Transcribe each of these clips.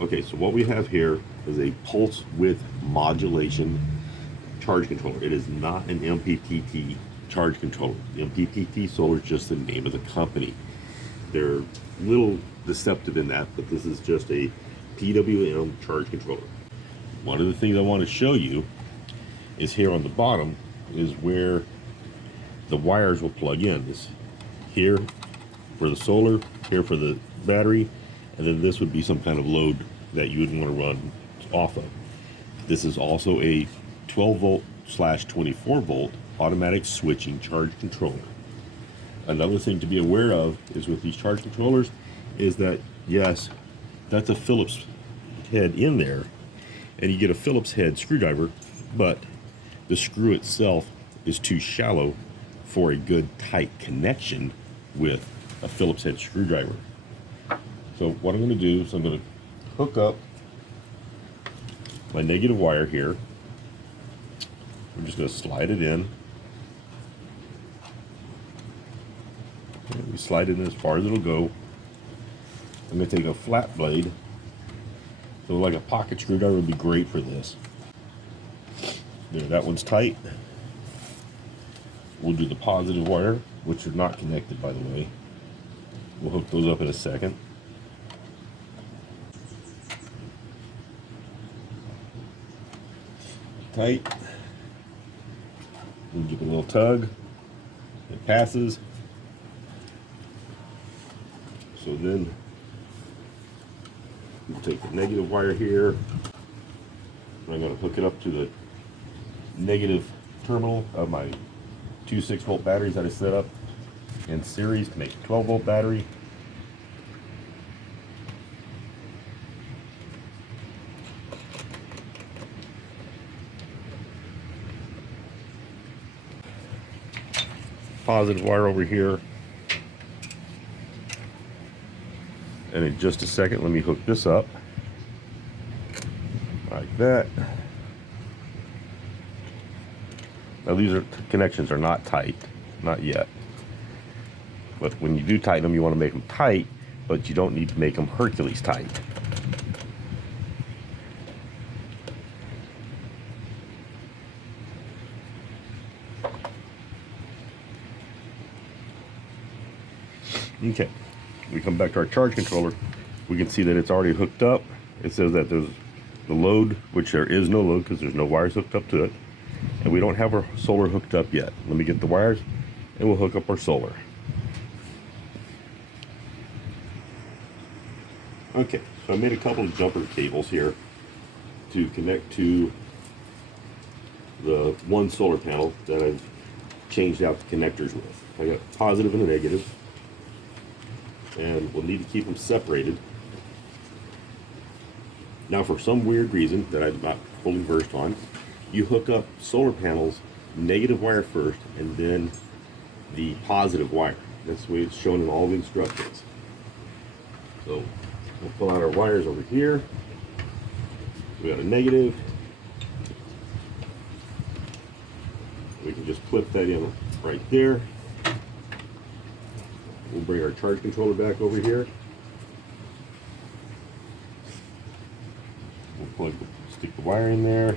Okay, so what we have here is a pulse width modulation charge controller. It is not an MPPT charge controller. The MPPT solar is just the name of the company. They're a little deceptive in that, but this is just a PWM charge controller. One of the things I want to show you is here on the bottom is where the wires will plug in. This here for the solar, here for the battery, and then this would be some kind of load that you would want to run off of. This is also a 12 volt / 24 volt automatic switching charge controller. Another thing to be aware of is with these charge controllers is that, yes, that's a Phillips head in there, and you get a Phillips head screwdriver, but the screw itself is too shallow for a good tight connection with a Phillips head screwdriver. So what I'm going to do is I'm going to hook up my negative wire here. I'm just going to slide it in. And we slide it in as far as it'll go. I'm going to take a flat blade. So like a pocket screwdriver would be great for this. There, that one's tight. We'll do the positive wire, which are not connected, by the way. We'll hook those up in a second. Tight. We'll give it a little tug. It passes. So then we'll take the negative wire here. I'm going to hook it up to the negative terminal of my two 6-volt batteries that I set up in series to make a 12-volt battery. Positive wire over here. And in just a second, let me hook this up like that. Now these connections are not tight, not yet. But when you do tighten them, you want to make them tight, but you don't need to make them Hercules tight. Okay, we come back to our charge controller. We can see that it's already hooked up. It says that there's the load, which there is no load because there's no wires hooked up to it. And we don't have our solar hooked up yet. Let me get the wires and we'll hook up our solar. Okay, so I made a couple of jumper cables here to connect to the one solar panel that I've changed out the connectors with. I got a positive and a negative, and we'll need to keep them separated. Now, for some weird reason that I'm not fully versed on, you hook up solar panels negative wire first and then the positive wire. That's the way it's shown in all the instructions. So we'll pull out our wires over here. We got a negative. We can just clip that in right there. We'll bring our charge controller back over here. We'll stick the wire in there.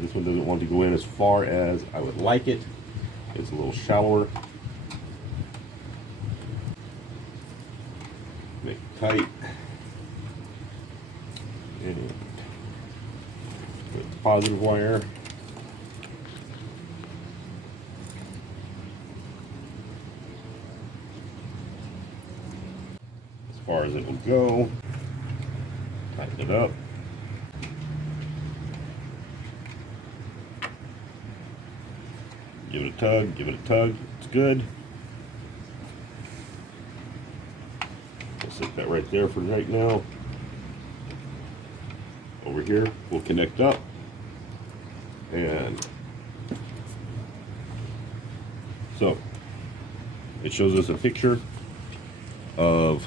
This one doesn't want to go in as far as I would like it. It's a little shallower. Make it tight. And put the positive wire. As far as it will go. Tighten it up. Give it a tug, give it a tug, it's good. I'll set that right there for right now. Over here, we'll connect up. And so, it shows us a picture of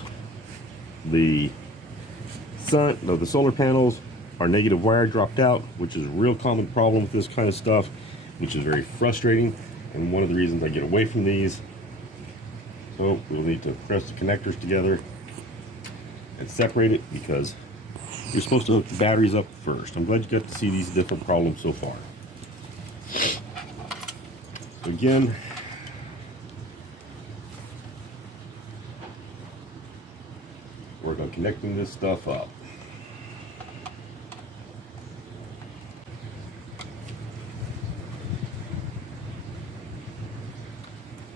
the sun, no, the solar panels. Our negative wire dropped out, which is a real common problem with this kind of stuff, which is very frustrating, and one of the reasons I get away from these. So we'll need to press the connectors together and separate it because you're supposed to hook the batteries up first. I'm glad you got to see these different problems so far. So again, work on connecting this stuff up.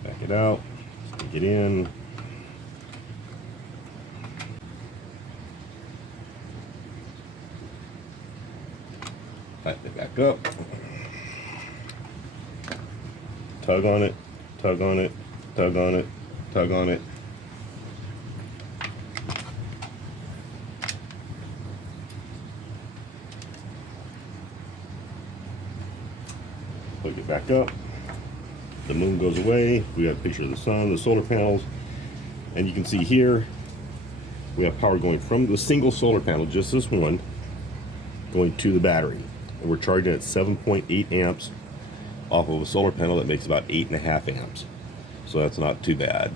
Back it out, stick it in. Tighten it back up. Tug on it, tug on it, tug on it, tug on it. Plug it back up. The moon goes away. We got a picture of the sun, the solar panels, and you can see here we have power going from the single solar panel, just this one, going to the battery. And we're charging at 7.8 amps off of a solar panel that makes about 8.5 amps. So that's not too bad.